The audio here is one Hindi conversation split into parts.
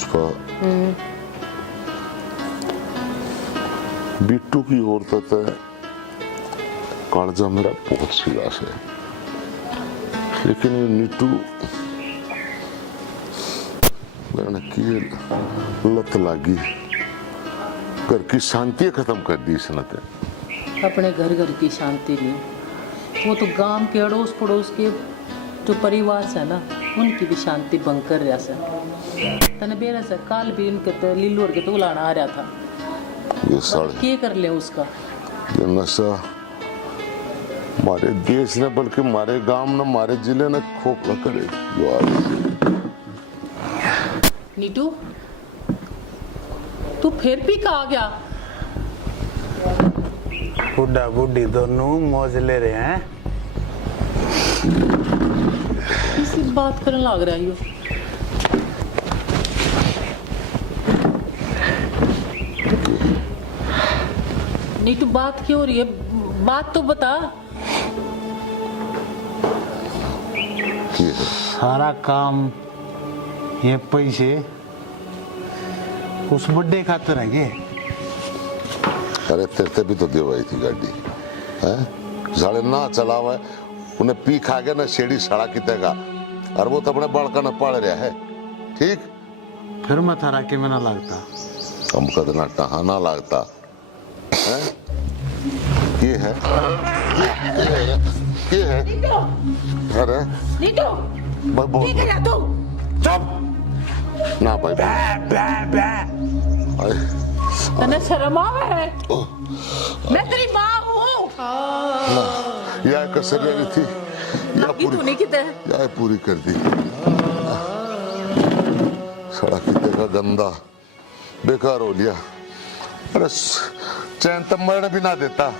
पुष्पा, बिट्टू की औरत है, कालजा मेरा बहुत सीरियस है, लेकिन ये नीटू मैंने की लत लागी, घर की शांति खत्म कर दी इसने। अपने घर घर की शांति नहीं, वो तो गांव के अड़ोस पड़ोस के जो परिवार से ना उनकी भी शांति भंग कर रहा से। तने बेरा से काल भी उनके तो लीलोर के तो उलाना आ रहा था। ये साढ़े क्या कर ले उसका ये नशा हमारे देश ने बल्कि हमारे गांव ने हमारे जिले ने खोखला करे। नीटू तू फिर भी कहा गया? बुढ़ा बुढ़ी दोनों मौज ले रहे हैं। किसी बात करने लग रहा है यो। नीटू बात क्यों हो रही है? बात तो बता। सारा काम ये पैसे उस बुड्ढे खातर है ये। अरे तेरे भी तो देवाई थी गाड़ी है, साले ना चलावा उन्हें पी खा के ना शेड़ी सड़ा कितेगा, और वो तो अपने बड़का न पाल रहा है। ठीक फिर मैं थारा के में ना लगता, हम कदना टहाना लगता है। ये है ये है। अरे नीटू भाई बोल क्या तू? ना भाई तने शर्म आवे है? मैं तेरी माँ हूँ। या कसर रही थी या पूरी तूने किते या पूरी कर दी। सड़ा किते का गंदा बेकार हो लिया। अरे चैन तब मरने भी ना देता।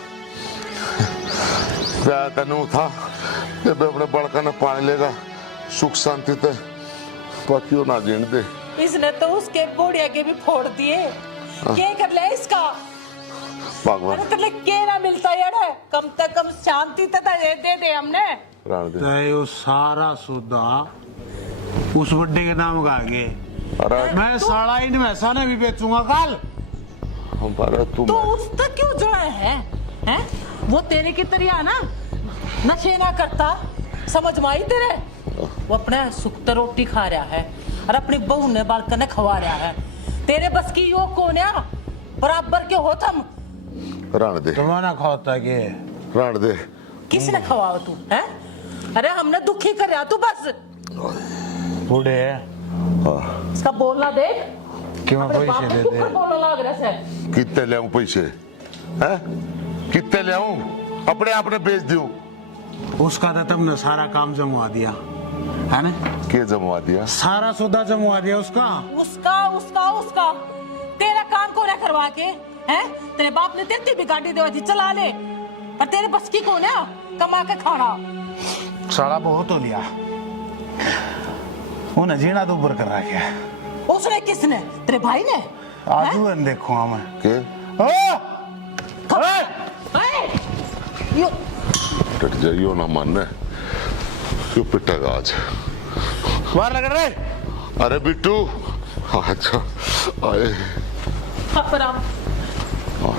क्या तनु था जब अपने बड़का ने पानी लेगा सुख शांति ते बाकी वो ना जीण दे। इसने तो उसके बोड़िया के भी फोड़ दिए। क्या कर ले इसका? भगवान अरे तेरे क्या ना मिलता यार? कम से कम शांति तो दे हमने। तो सारा सौदा उस बुड्ढे के नाम का आगे। मैं साड़ा इन वैसा ने भी बेचूंगा कल। हमारा तो उस तक क्यों जुड़ा है? हैं? वो तेरे की तरह ना नशे ना करता, समझ में आई तेरे? वो अपने सुख तो रोटी खा रहा है और अपनी बहू ने बालक ने खवा रहा है। तेरे बस की यो कौन है? बराबर के हो तुम। राण दे तुम्हारा खाता के राण दे। किसने खवाओ तू? हैं? अरे हमने दुखी कर रहा तू बस। बूढ़े इसका बोलना देख। क्यों पैसे दे दे? बोलने लग रहा है। कितने ले पैसे हैं? कितने ले अपने आपने बेच दूं? उसका तो तुमने सारा काम जमवा दिया है ना? क्या जमवा दिया? सारा सौदा जमवा दिया उसका। उसका उसका उसका तेरा काम कौन है करवा के? हैं? तेरे बाप ने तेरी भी गाड़ी देवा थी, चला ले। पर तेरे बस की कौन है कमा के खाना? सारा बहुत हो लिया। उन्हें जीना तो ऊपर कर रहा है। उसने किसने? तेरे भाई ने? आजू इन देखो मैं के यो टट जाइयो ना मानने क्यों पिटेगा आज? बाहर लग रहे। अरे बिट्टू अच्छा आए खपराम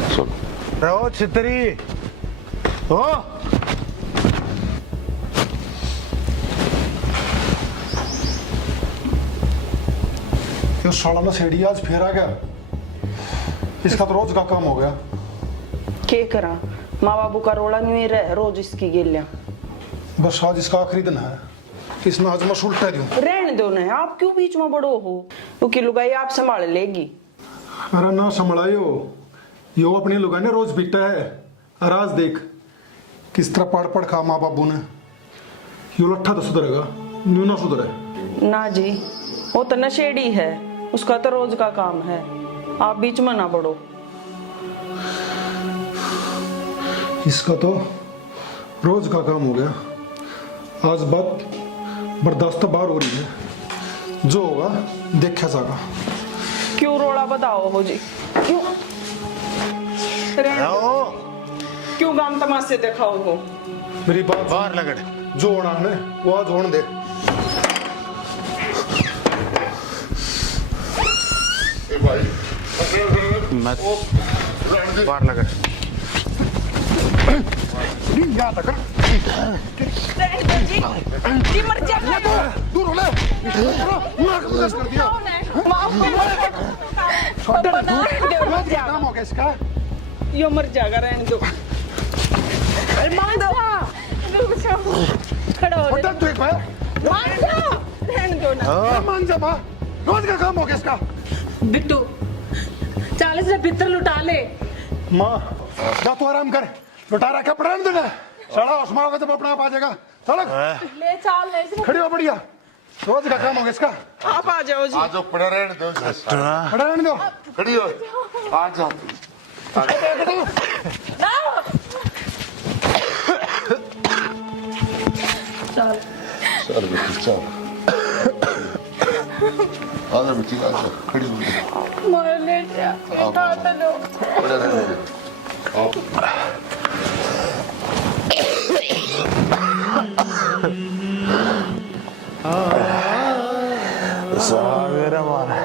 चलो रहो छितरी हो। ये साला ना सेड़ी आज फिर आ गया। इसका तो रोज का काम हो गया। क्या करा? माँ बाबू का रोड़ा नहीं रह रोज इसकी गेलियां। बस आज इसका आखिरी दिन है, इसमें आज मैं उल्टा दूं। रहने दो ना, आप क्यों बीच में बड़ो हो? क्योंकि लुगाई आप संभाल लेगी। अरे ना संभलायो, यो अपनी लुगाई ने रोज पीटा है। और आज देख किस तरह पढ़ पढ़ खा माँ बाबू ने। यो लट्ठा तो सुधरेगा, न्यू ना सुधरे। ना जी, वो तो नशेड़ी है, उसका तो रोज का काम है। आप बीच में ना बढ़ो। इसका तो रोज का काम हो गया। आज बात बर्दाश्त बाहर हो रही है, जो होगा देखा जाएगा। क्यों रोड़ा बताओ हो जी? क्यों क्यों गाम तमाशे दिखाओ हो? मेरी बात बाहर लगड़। जो होना है वो आज होने दे। भाई मैं ओ रहने दे। बाहर लगा यहाँ तक जी मर जाएगा दूर हो ले नाक में दस कर दिया रोज का काम हो गया इसका यो मर जाएगा रहने दो मान दो खड़ा हो होटल तो एक भाई मान दो रहने दो ना मान जा माँ रोज का काम हो गया इसका बिट्टू 40 से भीतर लुटा ले। माँ जा तू आराम कर लुटा रखा पड़ा नहीं देना साला उस्मान होगा जब अपना आप आ जाएगा चलो ले चाल ले खड़ी हो बढ़िया रोज का काम हो गया इसका आप आ जाओ जी आज पड़ा रहने दो खड़ा रहने दो खड़ी हो आ जा चल बेटी चल आजा बेटी आजा खड़ी हो जा मोर ले जा उठा लो। पड़ा रहने दे आओ सागर हमारा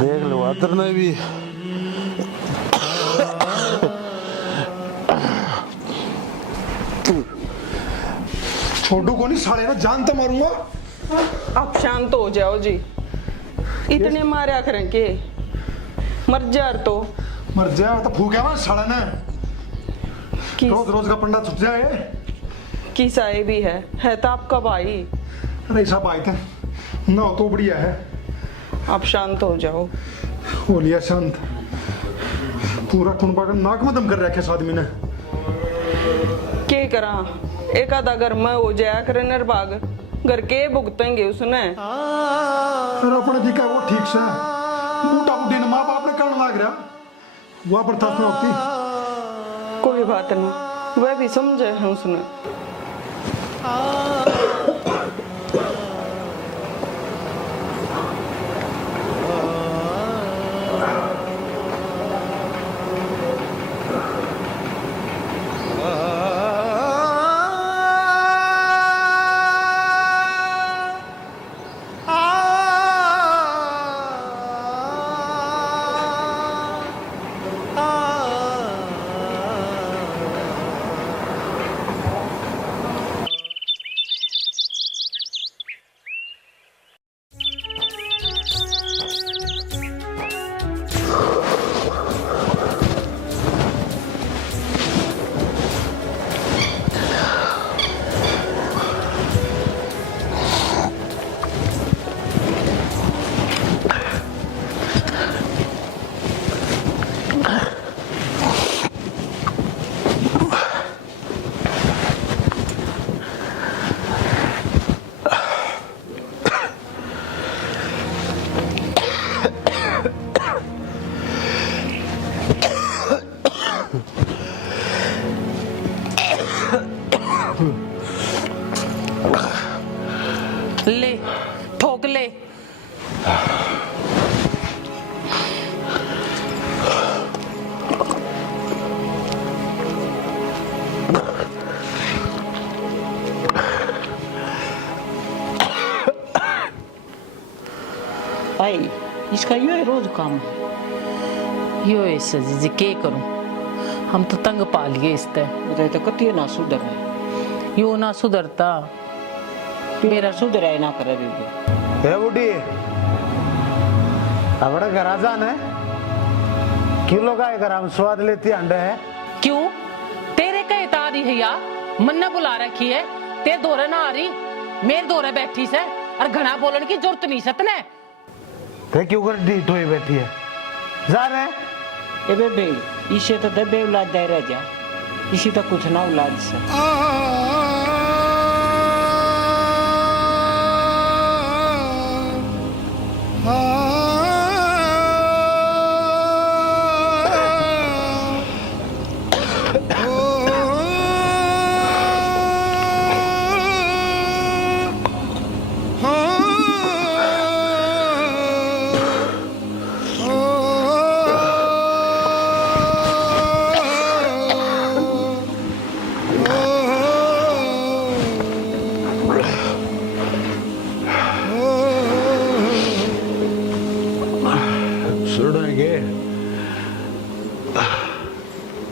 देख लो अतर ने भी छोटू को नहीं साले ना जान तो मारूंगा आप शांत हो जाओ जी इतने मारा करें के मर जा तो मर जाए तो फूके ना साला ने कि रोज रोज का पंडा छुट जाए किसाए भी है तो आपका भाई अरे सब आए थे ना तो बढ़िया है आप शांत हो जाओ हो लिया शांत पूरा कुनबा का नाक में दम कर रखा इस आदमी ने के करा एक आधा घर में हो जाया करे निर्भाग घर के भुगतेंगे उसने अरे अपने जी का वो ठीक से बूटा बूटी ने माँ बाप ने करण लाग रहा वह पर था होती कोई बात नहीं वह भी समझे है उसने ले ठोक ले। भाई इसका यो है रोज काम है। यो ऐसे जी के करूं हम तो तंग पा लिए इसते उधर तो कतियो ना सुधर है यो ना सुधरता मेरा सुधर है ना करे भी हे बुढ़ी अपने घर जाना है क्यों लोग आए घर हम स्वाद लेती अंडे है क्यों तेरे कहे तारी है या मन्ना बुला रखी है ते दौरे ना आ रही मेरे दौरे बैठी से और घना बोलने की जरूरत नहीं सतने ते क्यों कर डीट हुई बैठी है जा रहे ए बेबे इसे तो दबे औलाद दे रह जा इसी तो कुछ ना औलाद से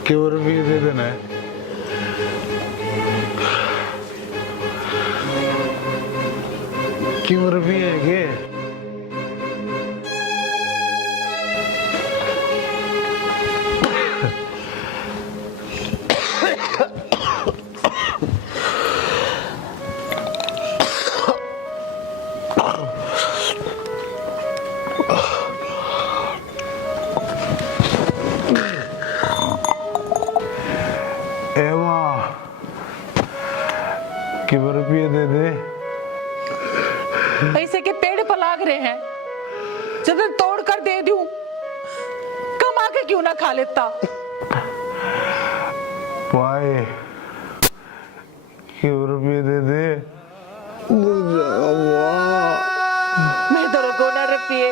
क्यों रुपये दे देना है? क्यों रुपये है के? क्यों रुपये दे दे? ऐसे के पेड़ पर लाग रहे हैं, जब तोड़ कर दे दूं, कमा के क्यों ना खा लेता? पाए क्यों रुपये दे दे? मैं तो रुको ना रुपये।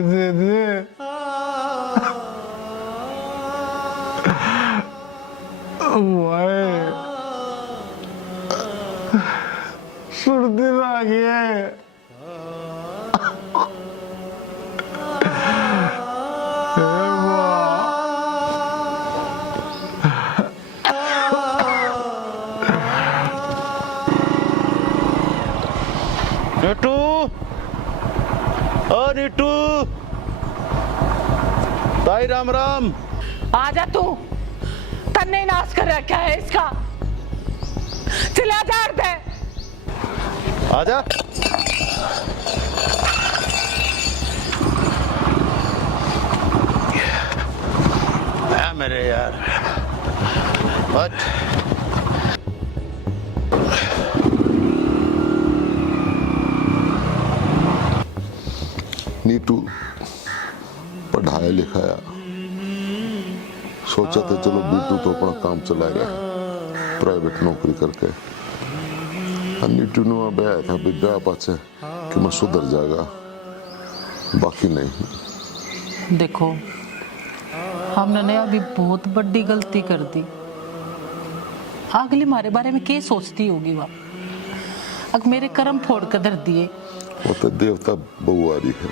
दे दे सर्दी आ गया है। नीटू, ओ नीटू, ताई राम राम। आजा तू, तन्ने नाश कर रखा है इसका। चला जा दे। आजा। मेरे यार नीटू पढ़ाया लिखाया, सोचा था चलो बीटू तो अपना काम चलाएगा प्राइवेट नौकरी करके। नीटू ने आया था विद्या पाचे कि मैं सुधर जाएगा, बाकी नहीं। देखो, हमने अभी बहुत बड़ी गलती कर दी। अगली हमारे बारे में क्या सोचती होगी वह? अब मेरे कर्म फोड़ कर धर दिए। वो तो देवता बहू आ रही है।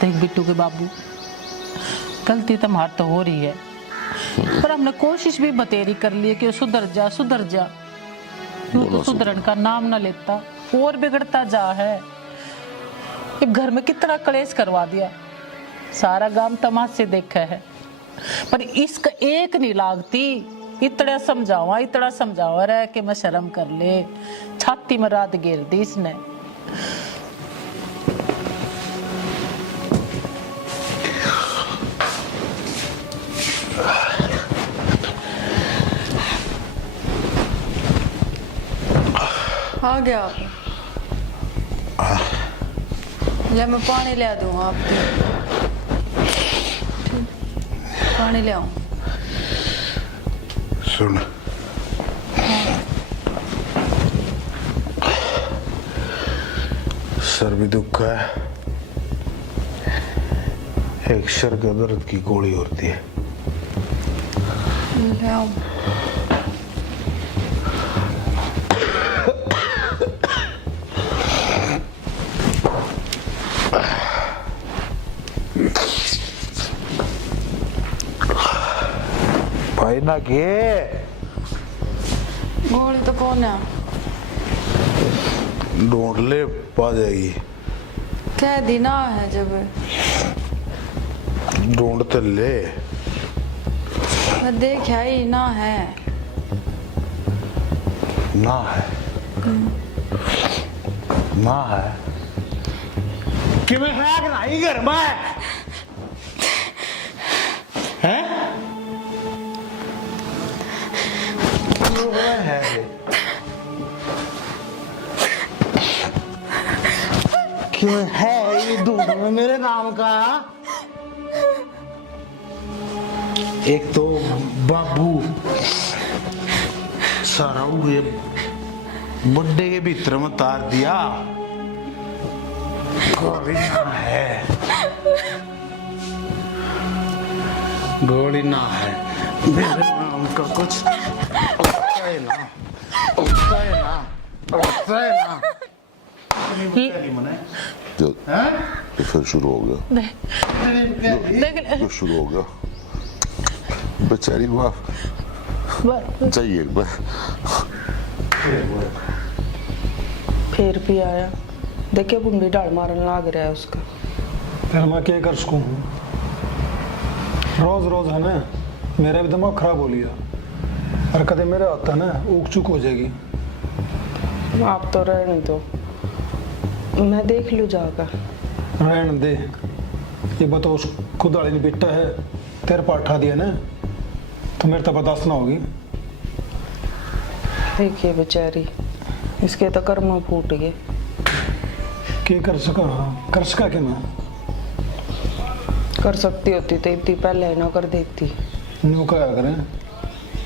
देख बिट्टू के बाबू, गलती तो हमारी तो हो रही है, पर हमने कोशिश भी बतेरी कर ली कि सुधर जा सुधर जा। यूं तो सुधरन का नाम ना लेता, और बिगड़ता जा है। एक घर में कितना कलेश करवा दिया, सारा गांव तमाशे देखा है, पर इसका एक नहीं लागती। इतना समझावा रहा कि मैं शर्म कर ले। छाती में रात घेर दी इसने। आ गया आप? ले मैं पानी ले दूँ आपके। पानी ले आऊँ? सुन, सर भी दुख है, एक सर के दर्द की गोली होती है। ले आऊँ? भाई ना के गोली तो कौन है? ढूंढ ले, पा जाएगी। कह दी ना है जब। ढूंढते ले। मैं देखा ही ना है। ना है, ना है कि मैं है ना ही घर में है? है क्यों है ये दूध में मेरे नाम का? एक तो बाबू सारा ये बुड्ढे के भीतर में तार दिया। गोली ना है, गोली ना है, मेरे नाम का कुछ है ना होता है ना होता है ना जो ये फिर शुरू हो गया, जो शुरू हो गया। बेचारी बाप चाहिए एक बार। फिर भी आया, देखिए बुंडी डाल मारने लग रहा है उसका। फिर मैं क्या कर सकूँ? रोज रोज है ना मेरा भी दिमाग खराब हो लिया, और कदे मेरे आता ना ऊक चुक हो जाएगी। आप तो रहने दो, मैं देख लूँ जाकर। रहने दे, ये बताओ उस खुदाड़ी ने बेटा है तेरे पर उठा दिया ना, तो मेरे तो बर्दाश्त ना होगी। देखिए बेचारी, इसके तो कर्म फूट गए। क्या कर सका? हाँ कर सका कि मैं कर सकती होती तो इतनी पहले ना कर देती। न्यू क्या करें,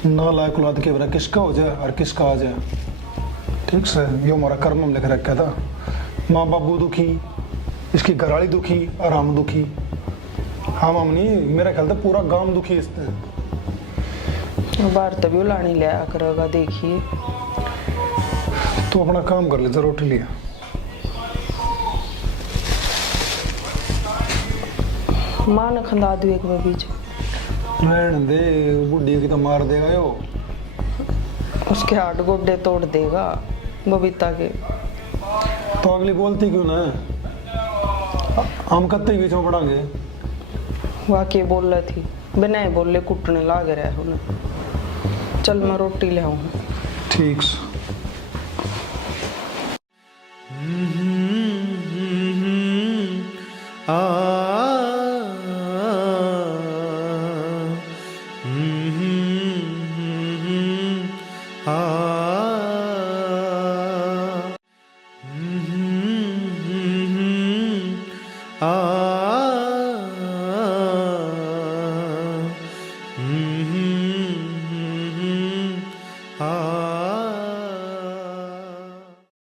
ना लायक औलाद के बरा किसका हो जाए और किसका आ जाए। ठीक से यो हमारा कर्म में लिख रखा था। माँ बाबू दुखी, इसकी घराड़ी दुखी और हम दुखी। हाँ मामनी, मेरा ख्याल था पूरा गांव दुखी इससे। बाहर तभी लानी लिया करेगा, देखिए। तो अपना काम कर ले, जरूर रोटी लिया। माँ ने खंदा दू एक बीच। रहने दे, बुढ़ी की तो मार देगा यो। उसके हाथ गोड्डे तोड़ देगा बबीता के। तो अगली बोलती क्यों ना? हम कत्ते बीच में पड़ांगे। वाकई बोल रही थी, बिना ही बोले कुटने लाग रहा है उन्हें। चल मैं रोटी ले आऊँ। ठीक से। आ